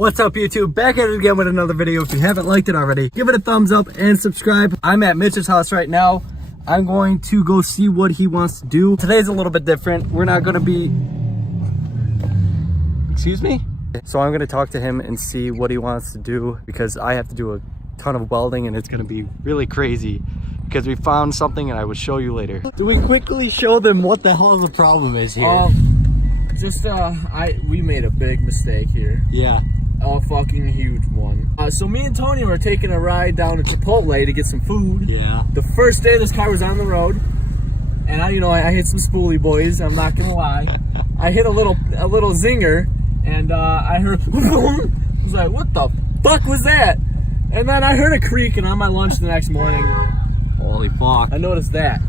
What's up, YouTube? Back at it again with another video. If you haven't liked it already, give it a thumbs up and subscribe. I'm at Mitch's house right now. I'm going to go see what he wants to do. Today's a little bit different. We're not going to be... Excuse me? So I'm going to talk to him and see what he wants to do because I have to do a ton of welding and it's going to be really crazy because we found something and I will show you later. Do we quickly show them what the hell the problem is here? We made a big mistake here. Yeah. A fucking huge one. So me and Tony were taking a ride down to Chipotle to get some food. Yeah. The first day this car was on the road, and I hit some spoolie boys. I'm not gonna lie. I hit a little zinger, and I heard. I was like, "What the fuck was that?" And then I heard a creak, and on my lunch the next morning, Holy fuck! I noticed that.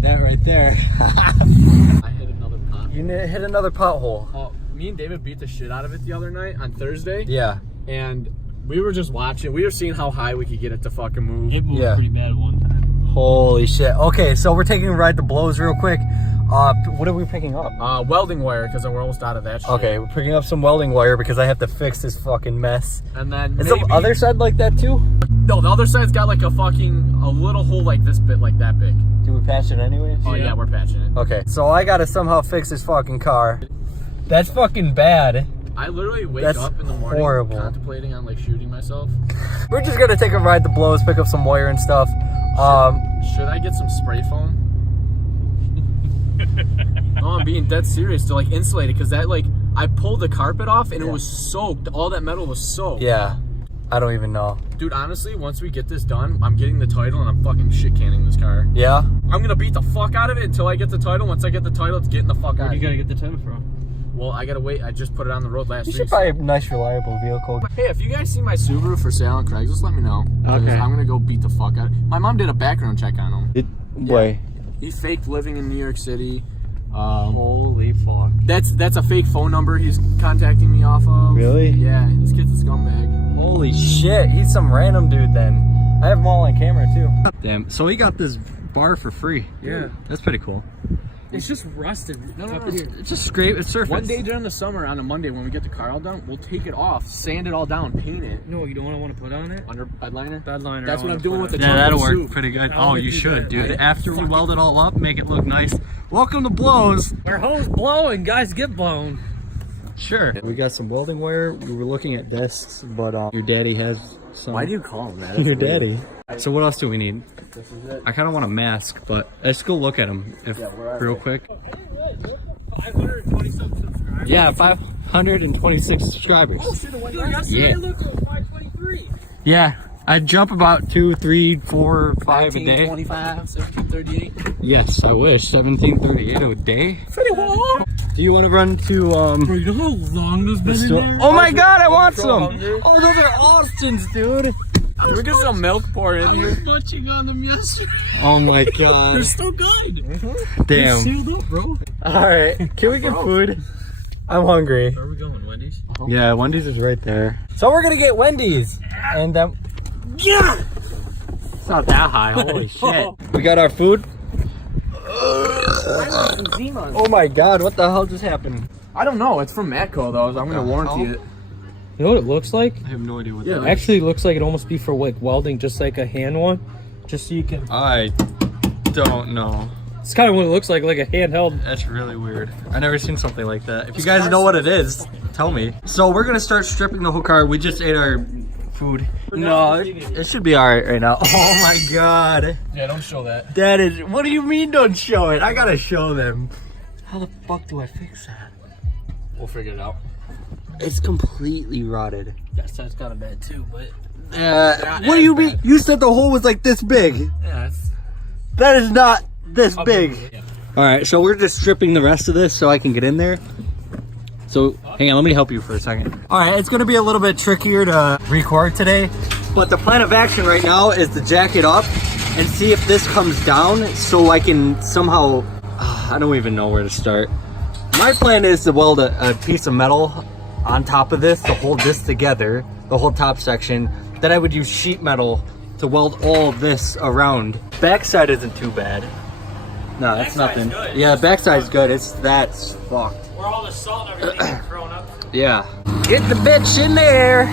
That right there. I hit another pothole. You hit another pothole. Me and David beat the shit out of it the other night on Thursday. Yeah. And we were just watching. We were seeing how high we could get it to fucking move. It moved pretty bad at one time. Holy shit. Okay, so we're taking a ride to Blows real quick. What are we picking up? Welding wire, because we're almost out of that shit. Okay, we're picking up some welding wire because I have to fix this fucking mess. And then Is the other side like that too? No, the other side's got like a little hole like this bit, like that big. Do we patch it anyways? Oh yeah, we're patching it. Okay, so I gotta somehow fix this fucking car. That's fucking bad. I literally wake That's up in the morning horrible. contemplating on like shooting myself. We're just gonna take a ride to Blows, pick up some wire and stuff. Should I get some spray foam? No, I'm being dead serious to like insulate it, because that I pulled the carpet off and it was soaked. All that metal was soaked. Yeah, I don't even know. Dude, honestly, once we get this done, I'm getting the title and I'm fucking shit canning this car. Yeah? I'm gonna beat the fuck out of it until I get the title. Once I get the title, it's getting the fuck out of Where do you here. gotta get the title from? Well, I gotta wait. I just put it on the road last week. You should buy a nice, reliable vehicle. Hey, if you guys see my Subaru for sale on Craigslist, let me know. Okay. I'm gonna go beat the fuck out of it. My mom did a background check on him. Boy. He faked living in New York City. Holy fuck. That's a fake phone number he's contacting me off of. Really? Yeah, this kid's a scumbag. Holy shit, he's some random dude then. I have them all on camera too. Damn, so he got this bar for free. Yeah. That's pretty cool. It's just rusted. No. It's just scrape, it's surface. One day during the summer, on a Monday, when we get the car all done, we'll take it off, sand it all down, paint it. No, you don't want to put on it? Under bedliner? Bedliner. That's what I'm doing with the Yeah, trunk that'll of the work soup. pretty good. I Oh, wanna you do should, that. dude. After we weld it all up, make it look nice. Welcome to Blows. Our hose blowing, guys get blown. Sure. We got some welding wire. We were looking at discs, but your daddy has some. Why do you call him that? Your daddy. So what else do we need? This is it. I kind of want a mask, but let's go look at them real quick. 520 subscribers. Yeah, 526 subscribers. Dude, yesterday I looked at 523. Yeah, I jump about 2, 3, 4, 5 a day. 25, 1738. Yes, I wish. 1738 a day. Do you want to run to Bro, you know how long those been in there? Oh my god, I want some! hungry. Oh, those are Austin's, dude! Can we get some milk poured in I here? was munching on them yesterday. Oh my god. They're still good. Damn. They're sealed up, bro. Alright, can we get food? I'm hungry. Where are we going, Wendy's? Yeah, Wendy's is right there. So we're gonna get Wendy's. And Yeah! it's not that high, holy shit. We got our food. Oh my god, what the hell just happened? I don't know. It's from Matco, though, so I'm going to warranty it. You know what it looks like? I have no idea what Yeah, that is. Actually, it looks like it almost be for like welding, just like a hand one. Just so you can... I don't know. It's kind of what it looks like a handheld. That's really weird. I've never seen something like that. If you guys know what it is, tell me. So we're gonna start stripping the whole car. We just ate our food. No, it should be alright right now. Oh my god. Yeah, don't show that. That is, what do you mean don't show it? I gotta show them. How the fuck do I fix that? We'll figure it out. It's completely rotted. That side's kind of bad too, but... What do you mean? You said the hole was like this big. Yeah, it's... That is not this big. Yeah. Alright, so we're just stripping the rest of this so I can get in there. So, hang on, let me help you for a second. Alright, it's gonna be a little bit trickier to record today, but the plan of action right now is to jack it up and see if this comes down so I can somehow, I don't even know where to start. My plan is to weld a piece of metal on top of this to hold this together, the whole top section. Then I would use sheet metal to weld all of this around. Backside isn't too bad. No, that's nothing. good. Yeah, backside's good. That's fucked. Where all the salt and everything is thrown up. Yeah. Get the bitch in there.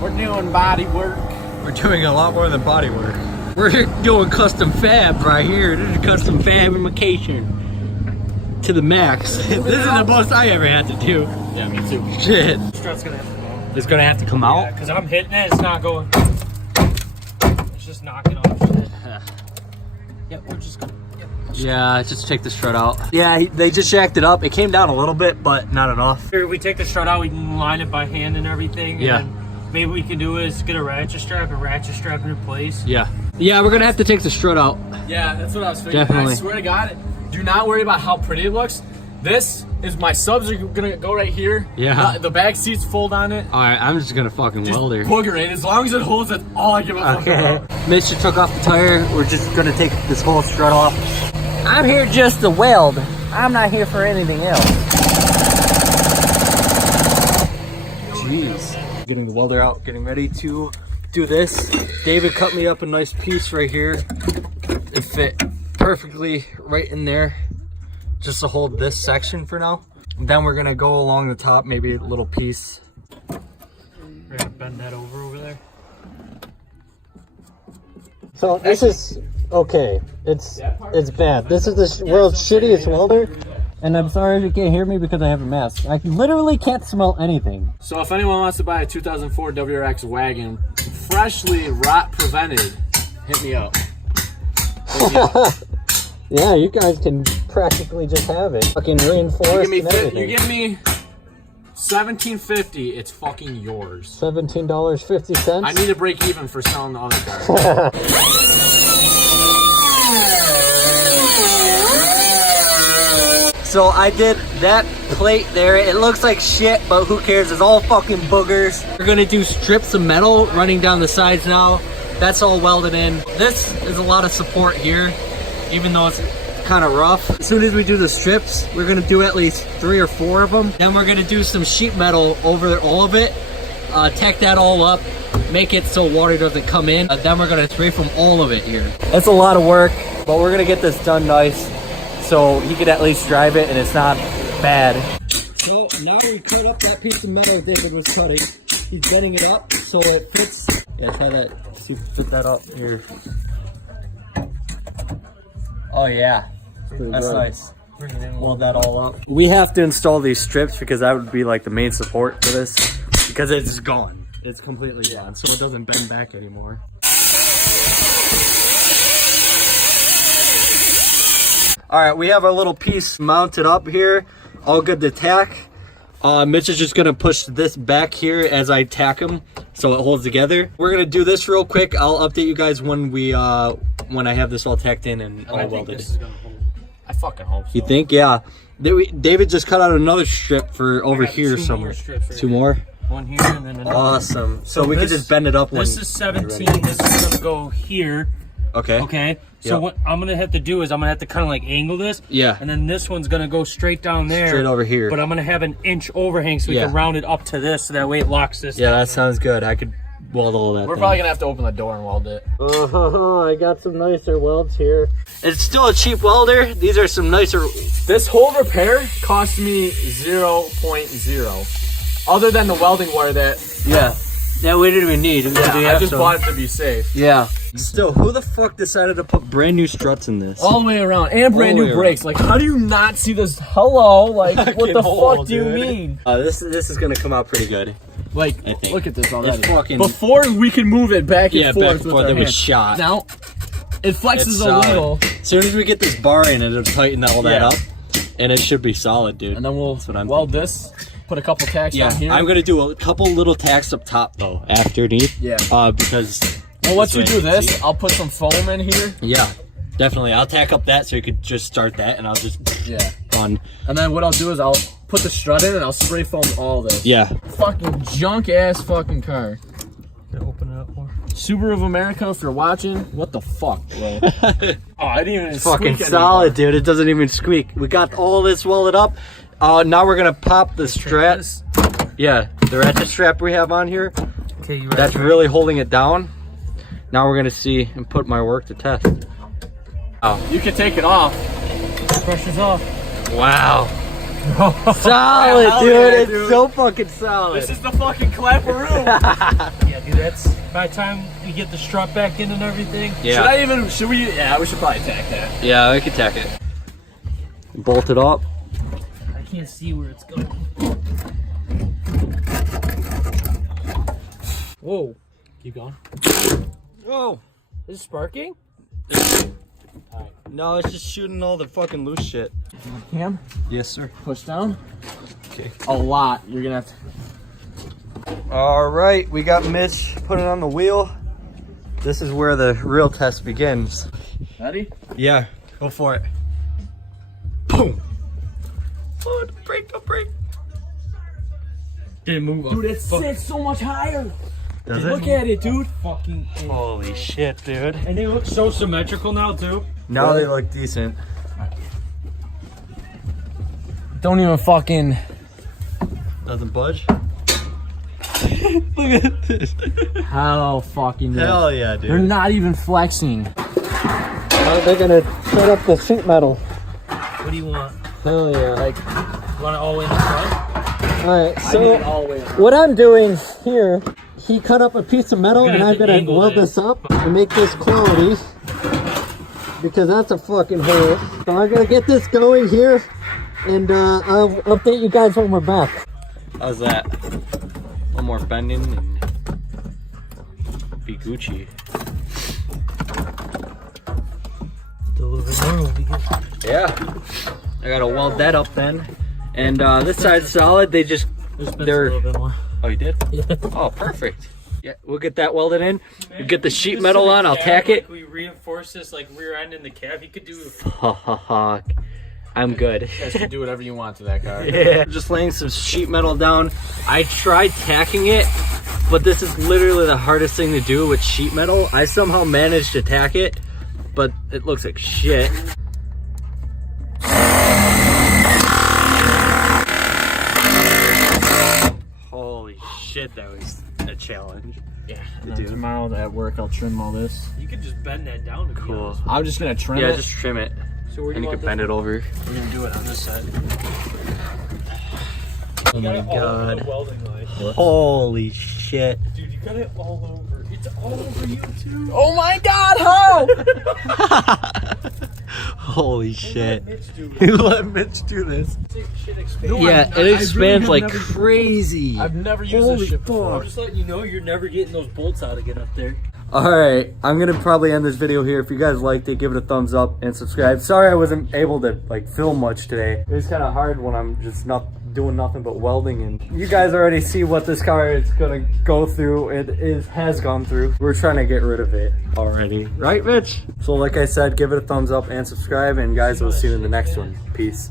We're doing body work. We're doing a lot more than body work. We're doing custom fab right here. This is custom fabrication to the max. This is the most I ever had to do. Yeah, me too. Shit. Strut's gonna have to come out. It's gonna have to come out? Yeah, because I'm hitting it, it's not going. It's just knocking off shit. Yep, we're just gonna. Yep. Yeah, just take the strut out. Yeah, they just jacked it up. It came down a little bit, but not enough. Here, we take the strut out, we can line it by hand and everything. Yeah. And maybe what we can do is get a ratchet strap in place. Yeah. Yeah, we're gonna have to take the strut out. Yeah, that's what I was figuring. Definitely. I swear to God, do not worry about how pretty it looks. This is my subs are gonna go right here. Yeah. The back seats fold on it. All right, I'm just gonna fucking weld her. Booger it. As long as it holds, that's all I give a fuck about. Mitch took off the tire. We're just gonna take this whole strut off. I'm here just to weld. I'm not here for anything else. Jeez. Getting the welder out, getting ready to do this. David cut me up a nice piece right here. It fit perfectly right in there, just to hold this section for now. Then we're gonna go along the top, maybe a little piece. We're gonna bend that over there. So this is okay. It's bad. This is the world's shittiest welder, and I'm sorry if you can't hear me because I have a mask. I literally can't smell anything. So if anyone wants to buy a 2004 WRX wagon, freshly rot prevented, hit me up. Yeah, you guys can practically just have it. Fucking reinforced and everything. You give me $17.50, it's fucking yours. $17.50. I need to break even for selling the other car. So I did that plate there. It looks like shit, but who cares? It's all fucking boogers. We're gonna do strips of metal running down the sides now. That's all welded in. This is a lot of support here, even though it's kind of rough. As soon as we do the strips, we're gonna do at least 3 or 4 of them. Then we're gonna do some sheet metal over all of it, tack that all up, make it so water doesn't come in. Then we're gonna spray from all of it here. That's a lot of work, but we're gonna get this done nice so he could at least drive it and it's not bad. So now we cut up that piece of metal David was cutting. He's bending it up so it fits. Yeah, try that. See if you fit that up here. Oh yeah, that's nice. Weld that all up. We have to install these strips because that would be like the main support for this because it's gone. It's completely gone, so it doesn't bend back anymore. All right, we have our little piece mounted up here, all good to tack. Mitch is just gonna push this back here as I tack them so it holds together. We're gonna do this real quick. I'll update you guys when we when I have this all tacked in and all welded. I fucking hope so. You think? Yeah. David just cut out another strip for over here somewhere. Two more? One here and then another. Awesome. So we could just bend it up. This is 17. This is gonna go here. Okay. Okay. So what I'm gonna have to do is I'm gonna have to kind of like angle this. Yeah. And then this one's gonna go straight down there. Straight over here. But I'm gonna have an inch overhang so we can round it up to this, so that way it locks this. Yeah, that sounds good. I could weld all that. We're probably gonna have to open the door and weld it. I got some nicer welds here. It's still a cheap welder. These are some nicer. This whole repair cost me 0.0. Other than the welding wire that. Yeah. Yeah, we didn't even need. Yeah, I just bought it to be safe. Yeah. Still, who the fuck decided to put brand new struts in this? All the way around. And brand new brakes. Like, how do you not see this? Hello? Like, what the fuck do you mean? This is gonna come out pretty good. Like, look at this already. It's fucking... Before we can move it back and forth back and with forth, our it was hands. shot. Now, it flexes It's a solid. little. As soon as we get this bar in, it'll tighten all that up, and it should be solid, dude. And then we'll weld this. Put a couple tacks on here. I'm gonna do a couple little tacks up top though, underneath. Yeah. Because. Well, once we do this, I'll put some foam in here. Yeah, definitely. I'll tack up that so you could just start that, and I'll just run. And then what I'll do is I'll put the strut in and I'll spray foam all this. Yeah. Fucking junk ass fucking car. Open it up more. Subaru of America, if you're watching, what the fuck, bro? Oh, I didn't even Fucking squeak solid, dude. It doesn't even squeak. We got all this welded up. Now we're gonna pop the strap. Yeah, the ratchet strap we have on here. Okay, you That's really holding it down. Now we're gonna see and put my work to test. You can take it off. Pressure's off. Wow. Solid, Hell dude. yeah, It's dude. so fucking solid. This is the fucking clapperoo. Yeah, dude, that's by the time we get the strut back in and everything. Yeah. Should we? Yeah, we should probably tack that. Yeah, we can tack it. Bolt it up. I can't see where it's going. Whoa. Keep going. Oh. Is it sparking? No, it's just shooting all the fucking loose shit. Cam, Yes, sir. push down. Okay. A lot. You're gonna have to. All right, we got Mitch putting on the wheel. This is where the real test begins. Ready? Yeah, go for it. Boom. Oh, don't break. Didn't move up. Dude, it sits so much higher. Does Look it? at it, dude. Fucking. Holy shit, dude. And they look so symmetrical now, too. Now they look decent. Don't even fucking. Doesn't budge. Look at this. How fucking. Hell yeah, They're dude. not even flexing. They're gonna set up the sheet metal. What do you want? Hell yeah. Like, you want it all the way in the front? Alright, I need so it all the way up. what I'm doing here, he cut up a piece of metal You're and gonna I'm have to gonna angle weld that. this up and make this quality. Because that's a fucking hole. So I'm gonna get this going here and I'll update you guys when we're back. How's that? A little more bending and be Gucci. A little bit more will be good. Yeah. I gotta weld that up then. And this side's solid. They just There's been a they're little bit more. oh, you did? Yeah. Oh, perfect. Yeah, we'll get that welded in. We'll get the sheet metal on. I'll tack it. Like we reinforce this like rear end in the cab. You could do. Fuck. I'm good. You guys can do whatever you want to that car. Yeah. Just laying some sheet metal down. I tried tacking it, but this is literally the hardest thing to do with sheet metal. I somehow managed to tack it, but it looks like shit. Holy shit, that was a challenge. Yeah. To do. Tomorrow at work, I'll trim all this. You could just bend that down. To be Cool. honest. I'm just gonna trim Yeah, it. just trim it. So where do And you you want can bend it over. We're gonna do it on this side. Oh my god. Welding line. Holy shit. Dude, you got it all over. It's all over you too. Oh my god, how? Holy shit. Mitch do it. You let Mitch do this. Shit expands. No, Yeah, I it really expands have like never- crazy. I've never used Holy this shit before. I'm just letting you know you're never getting those bolts out again up there. Alright, I'm gonna probably end this video here. If you guys liked it, give it a thumbs up and subscribe. Sorry I wasn't able to like film much today. It was kind of hard when I'm just not doing nothing but welding, and you guys already see what this car is gonna go through. Has gone through. We're trying to get rid of it already. Right, Mitch? So like I said, give it a thumbs up and subscribe, and guys, we'll see you in the next one. Peace.